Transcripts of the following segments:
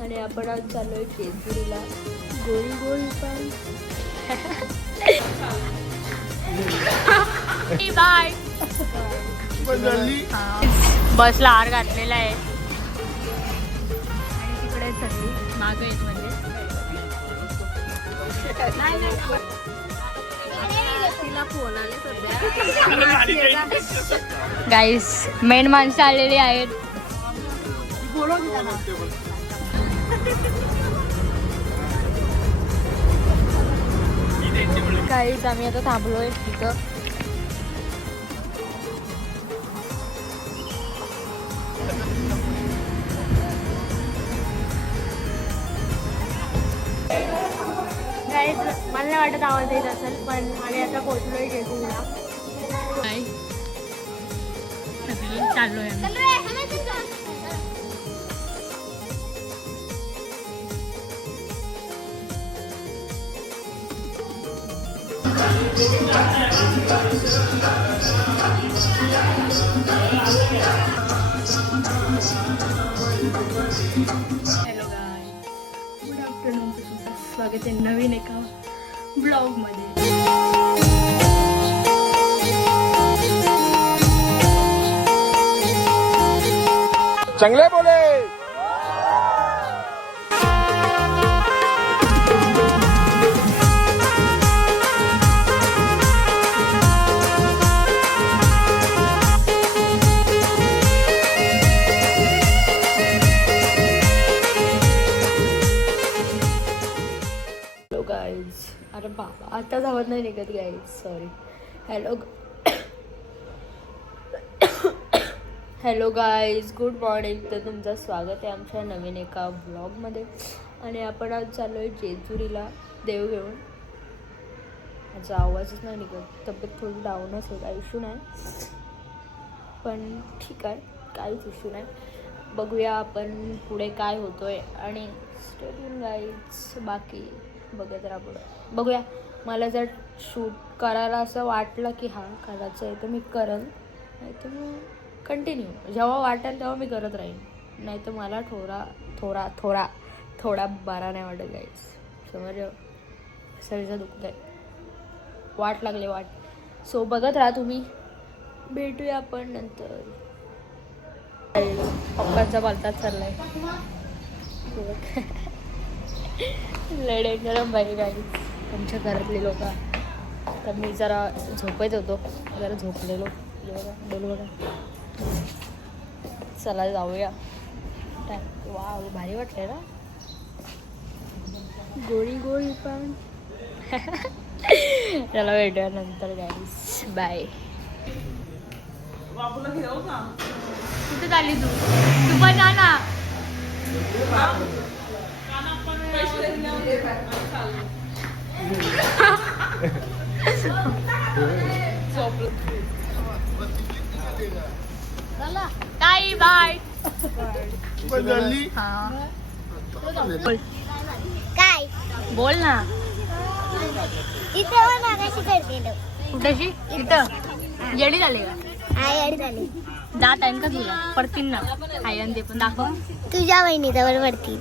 आणि आपण आज चाललोय जेजुरीला गोळी गोळी पान बाय बसला हार घातलेला आहे. आणि तिकडे थंडी माग येत म्हणजे. गाईस मेन माणसं आलेली आहेत. गाईस आम्ही आता थांबलोय तिथं गाईस मला नाही वाटत आवाज येत असेल पण आम्ही आता पोहोचलोय सगळी चाललोय हॅलो गाय गुड आफ्टरनून स्वागत आहे नवीन एका ब्लॉगमध्ये चांगले बोले. आत्ताच आवाज नाही निघत guys sorry hello hello guys good morning तर तुमचं स्वागत आहे आमच्या नवीन एका ब्लॉगमध्ये आणि आपण आज चाललो आहे जेजुरीला देव घेऊन. माझा आवाजच नाही निघत. तब्येत थोडी डाऊनच आहे काही इश्यू नाही. पण ठीक आहे काहीच इश्यू नाही. बघूया आपण पुढे काय होतोय. आणि स्टेडियम गाईज बाकी बघत राहा पुढं बघूया. मला जर शूट करायला असं वाटलं की हां करायचं आहे तर मी करल नाही तर मग कंटिन्यू जेव्हा वाटेल तेव्हा मी करत राहीन. नाही तर मला थोडा थोडा थोडा थोडा बारा नाही वाटत गाईज समज सरीचं दुखत आहे वाट लागले वाट. सो बघत राहा तुम्ही. भेटूया आपण नंतर. पप्पांचा बोलतात चाललाय. लढे गरम बाई गाई आमच्या घरातले लोक. तर मी जरा झोपत होतो. जरा झोपलेलो. बघा, डोलू बघा चला जाऊया. काय? वा भारी वाटले ना? गोळी गोळी पण. चला भेटूया नंतर गाईस बाय कुठे चालली तू? तू पण जा ना. ताई बाय. काय? बोल ना. इथे मागाशी कुठेशी? इथं. येडी झाले का? आई अडी झाली. जात आहे का तुला. पडतील ना. आई आणि ते पण दाखव. तुझ्या बहिणीजवळ पडतील.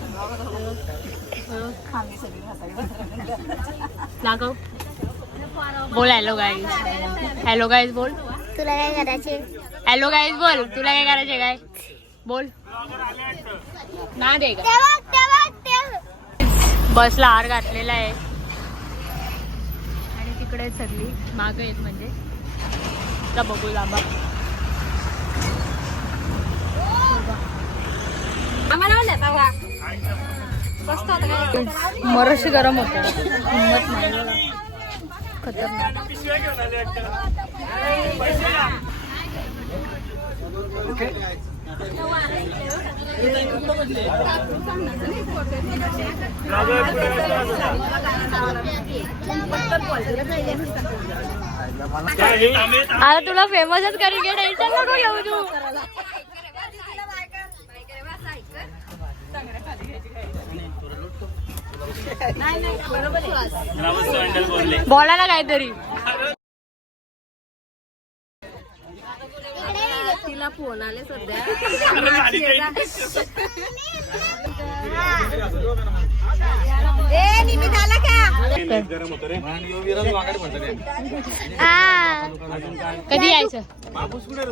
दाखव बोल हॅलो गाईज हॅलो गाईज बोल. तुला काय करायचे? हॅलो गाईज बोल. तुला काय करायचे काय बोल. ना दे बसला हार घातलेला आहे. आणि तिकडे सगळी माग येत म्हणजे. बघू लांबा. मरशी गरम होत. हिंमत नाही. खतरनाक. आता तुला फेमसच करी घे टेन्शन नको घेऊ तू. बोलायला काहीतरी. तिला फोन आले सध्या. कधी यायचं?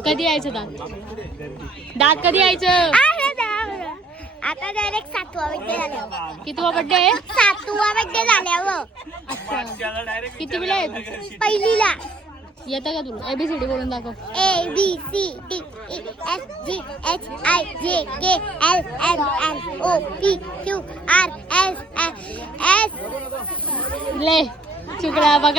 कधी यायचं दात? दात कधी यायचं? आता डायरेक्ट सातवा बड्डे झाल्यावर कितवा बड्डे आहे? सातवा बड्डे झाल्यावर अच्छा. किती वेळा येत पहिलीला. येतं का तुला? एबीसीडी बोलून दाखव. A B C D E F G H I J K L M N O P Q R S S ले. चुकला पण?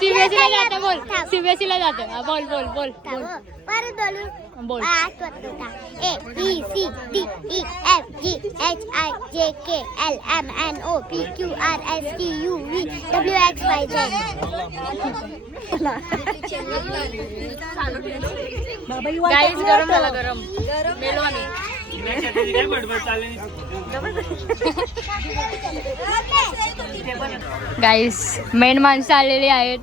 सीबीएसई ला जाते बोल. सीबीएसई ला जाते. हा, बोल बोल बोल बोल. परत बोलू. बोल. आठवत होता A B C D E F G H I J K L M N O P Q R S T U V W X Y Z guys गरम झाला गरम. मेलो आम्ही. गाईस मेन माणसं आलेली आहेत.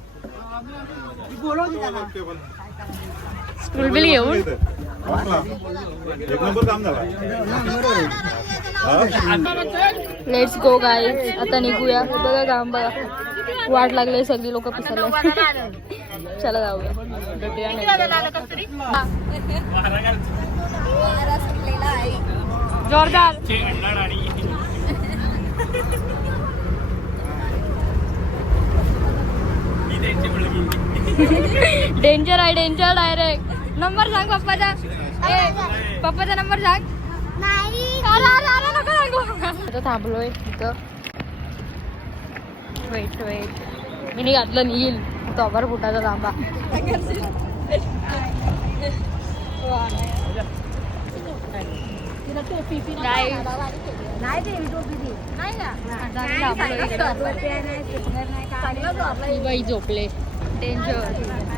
स्कूल बिल घेऊन एक नंबर काम झाला. लेट्स गो गाईस आता निघूया. बघा काम बघा. वाट लागले सगळी लोक पिसायला चला जाऊया. जोरदार. डेंजर आहे डेंजर डायरेक्ट नंबर सांग पप्पाचा. ए पप्पाचा नंबर सांग. नाही. थांबलोय इथं. वेट वेट मी घातलं येईल तो अभार फुटाचा थांबा. नाही. झोपले. डेंजर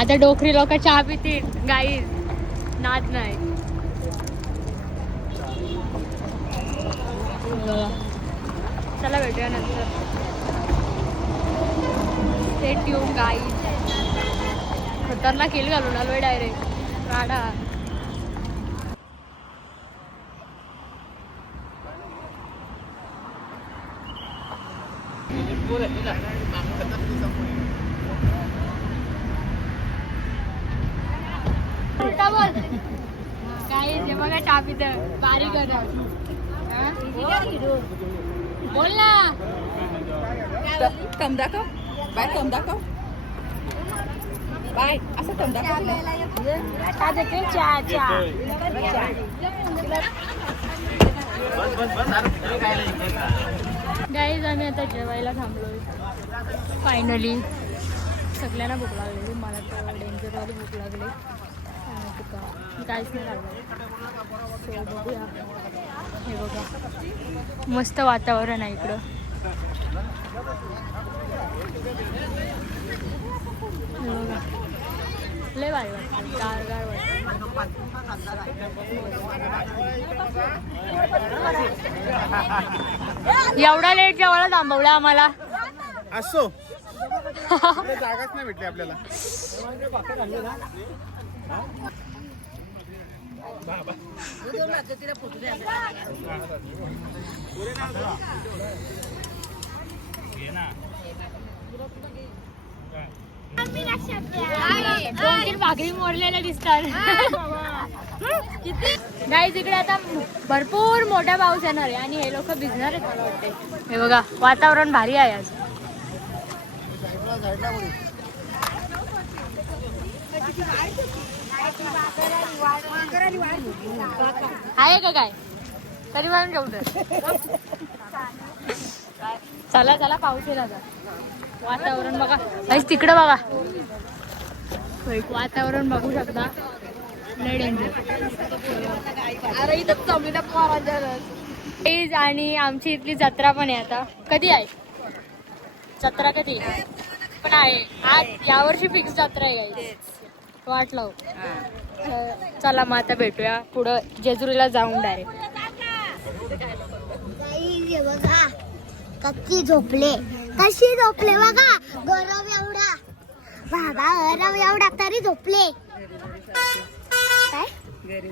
आता डोकरी लोक चहा पितील गाई नाच नाही. चला भेटूया नंतर. ते ट्यून गाई. खतरनाक येईल घालून आलोय डायरेक्ट. राडा उलटा बोल काय बारीक. हा? बोल ना. दाखव. बाय दाखव. बाय असं दाखव. चहा देते. चहा चहा. गाईज आम्ही आता जेवायला थांबलोय. फायनली सगळ्यांना भूक लागलेली. मला तर डेंजरवाली भूक लागली. काहीच नाही लागलं सो बघूया. हे बघा. मस्त वातावरण आहे इकडं. लय भारी वाटतं. गार गार वाटतं. एवढा लेट जेवायला थांबवला आम्हाला. असो. जागाच नाही भेटली आपल्याला. भाकरी मोडलेल्या दिसतात गाईज इकडे आता भरपूर मोठा पाऊस येणार आहे आणि हे लोक भिजणार आहेत मला वाटते हे बघा वातावरण भारी आहे आज. आहे का काय? तरी पण जेवढं चला चला पाऊस येईल आता. वातावरण बघा. गाईज तिकडं बघा. वातावरण बघू शकता. डेंजर आणि आमची इथली जत्रा पण आहे आता. कधी आहे? जत्रा कधी? पण आहे. आज यावर्षी फिक्स जत्रा आहे वाट लावू अं, चला मग आता भेटूया पुढं जेजुरीला जाऊन डायरेक्ट हे बघा कच्ची झोपले. कशी झोपले बघा? गरम एवढा. बाबा गरम एवढा तरी झोपले. काय? घरी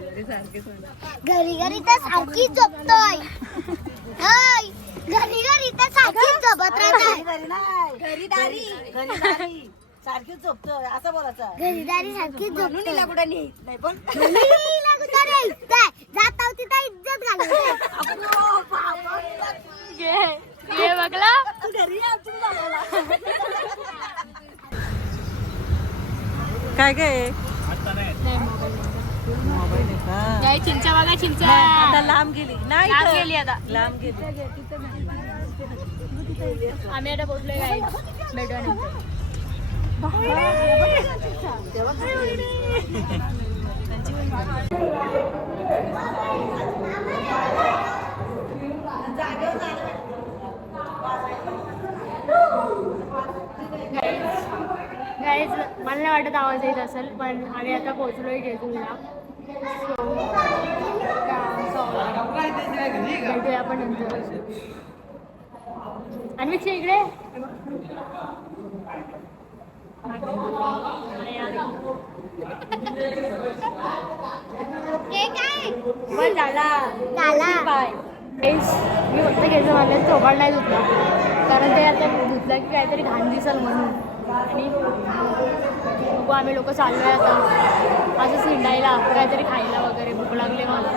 घरी तर सारखीच झोपतोय. होय. घरी घरी तर सारखीच झोपत राहते घरी दारी. सारखीच झोपतोय असं बोलायचं. घरीदारी सारखी तिला कुठं नेत नाही पण जात होती तर इज्जत घालू घे घे बघला? तू घरी ये, तू जायला. काय काय मोबाईल आहे का? चिंचा बघा चिंचा. आता लांब गेली. नाही लांब. गेली आता. लांब गेली. आम्ही आता पोहोचलोय नंतर. गाईज मला नाही वाटत आवाज येत असेल पण आम्ही आता पोहोचलोय जेजूला. भेटूया आपण नंतर. आणि मी इकडे. पण झाला. झाला. बाय. मी फक्त घ्यायचं मला चोबाड नाही धुतला. कारण ते आता धुतलं की काहीतरी घाण दिसल म्हणून. आणि बघू आम्ही लोक चाललोय आता. असं हिंडायला काहीतरी खायला वगैरे भूक लागली मला.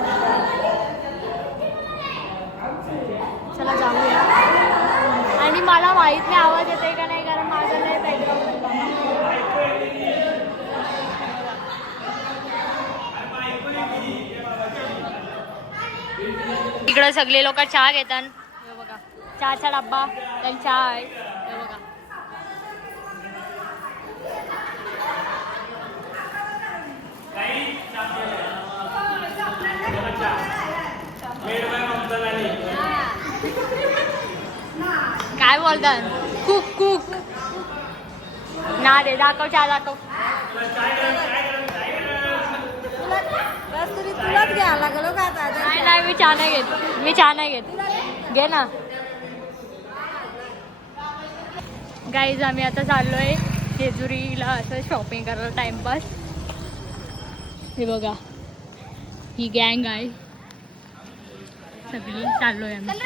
चला जाऊया. आणि मला माहीत नाही आवाज येतोय का नाही कारण माझं नाही बॅकग्राऊंड इकडं सगळे लोक चहा घेतात. बघा. चहाचा डब्बा त्यांनी चहा आहे बघा. काय बोलतात? कुक कुक. ना रे दाखव चहा दाखव. तुलाच घ्यायला लागलो का आता? नाही नाही मी चहा नाही घेत. मी चहा नाही घेत. घे ना. गाईज आम्ही आता चाललोय जेजुरीला असं शॉपिंग करायला टाइमपास हे बघा. ही गँग आहे. सगळी चाललोय आम्ही.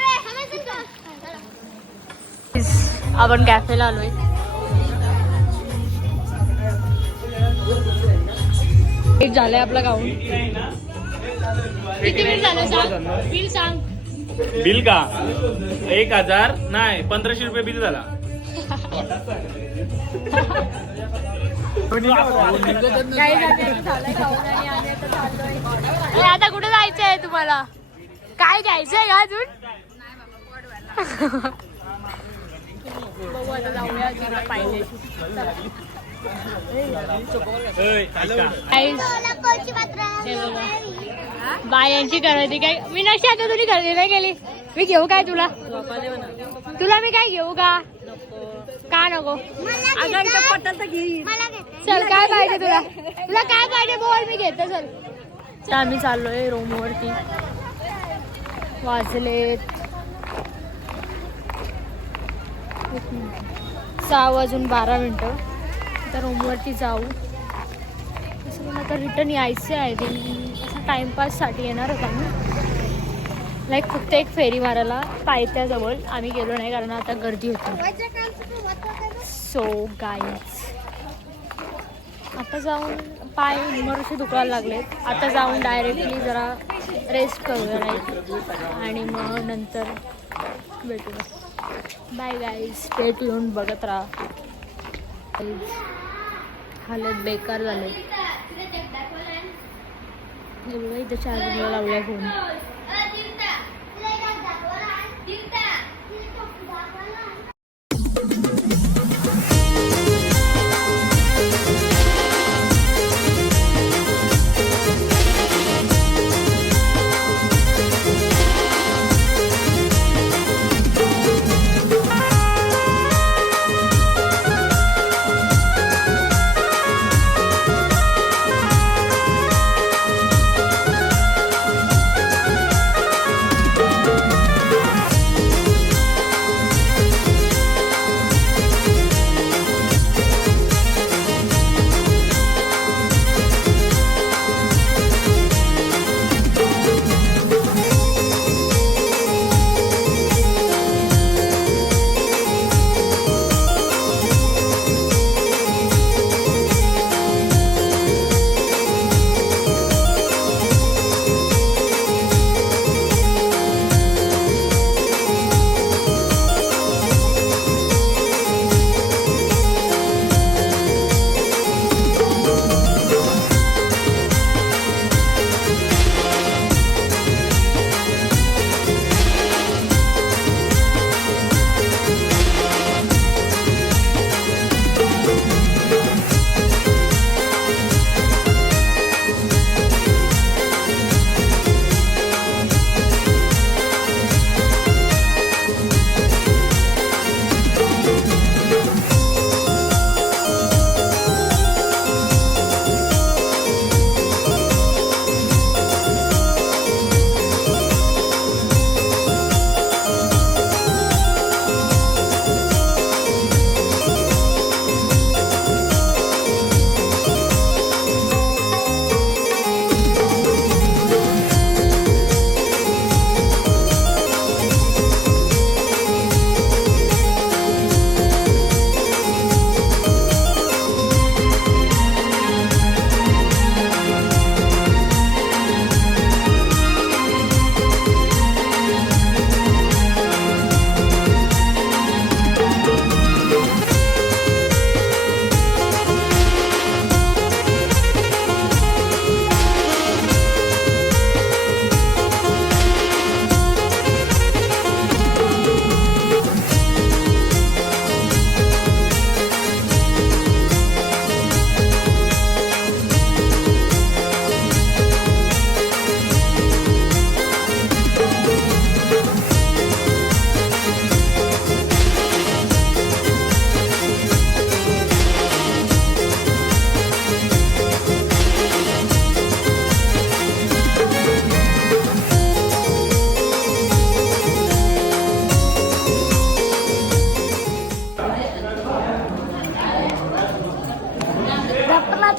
आपण कॅफेला आलोय. एक झालंय आपलं गाऊन. किती वेळ झालं सांग? बिल सांग. बिल का? एक हजार? नाही पंधराशे रुपये बिल झाला. आता कुठे जायचंय तुम्हाला? काय घ्यायचंय का अजून? बघू आता जाऊया जिला पाहिजे. बायांची खरेदी काय? मी नशी आता तुझी खरेदी नाही केली. मी घेऊ काय तुला? तुला मी काय घेऊ का? का नको? चल काय पाहिजे तुला? तुला काय पाहिजे बोल मी घेते चल. आम्ही चाललोय रूमवरती वाजलेत. सहा वाजून बारा मिनटं. आता रूमवरती जाऊ. तसं पण आता रिटर्न यायचं आहे. ते असं टाईमपाससाठी येणार होता आम्ही. लाईक फक्त एक फेरी मारायला पायथ्याजवळ आम्ही गेलो नाही कारण आता गर्दी होती. सो गाईज आता जाऊन पाय मरुषे दुखायला लागलेत आता जाऊन डायरेक्टली जरा रेस्ट करूया नाही आणि मग नंतर भेटूया. बाय गाईज स्टेट येऊन बघत राहा. हालत बेकार झाले हे इथं चार्जिंगला लावलाय फोन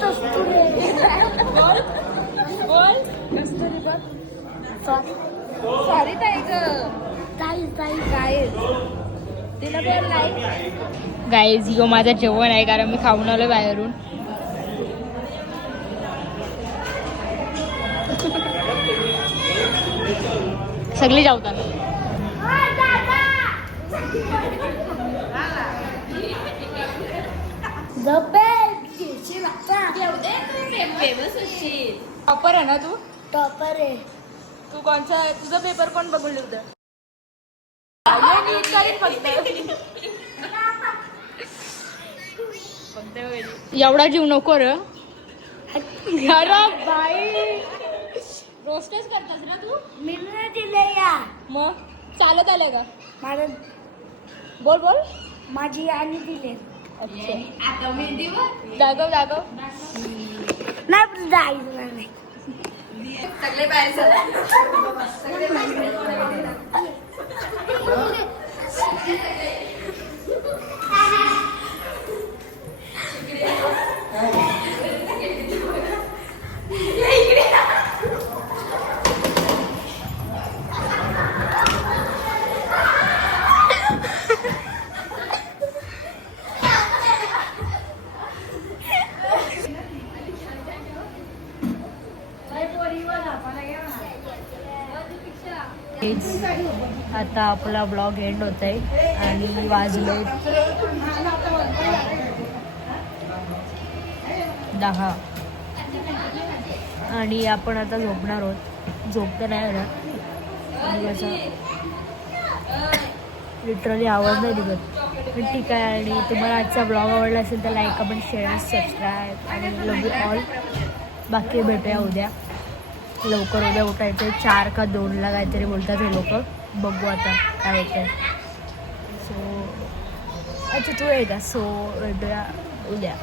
असतो सॉरी ताई गाईज यो माझं जेवण आहे कारण मी खाऊन आलो बाहेरून. सगळे जाऊतात जप जावतात टॉपर आहे ना तू? टॉपर आहे. तू कोणचा तुझा पेपर कोण बघून लिहितं एवढा जीव नको र. अरे बाई. रोस्टच करतास ना तू? मी दिले या. मग? चालत आलंय का? मला बोल बोल. माझी आणि दिले अच्छा. दाखव दाखव नाही जायचं नाही. आता आपला ब्लॉग एंड होत आहे आणि वाजले दहा. आणि आपण आता झोपणार आहोत. झोप तर नाही होणार. आणि कसं? लिटरली आवाज नाही निघत पण ठीक आहे. आणि तुम्हाला आजचा ब्लॉग आवडला असेल तर लाईक कमेंट शेअर सबस्क्राईब आणि लव यू ऑल बाकी भेटूया उद्या. लवकर उद्या उठायचं. चार का दोनला काहीतरी बोलतात हे लोक. बघू आता काय होतं सो अच्छा तू आहे का? सो भेटूया उद्या.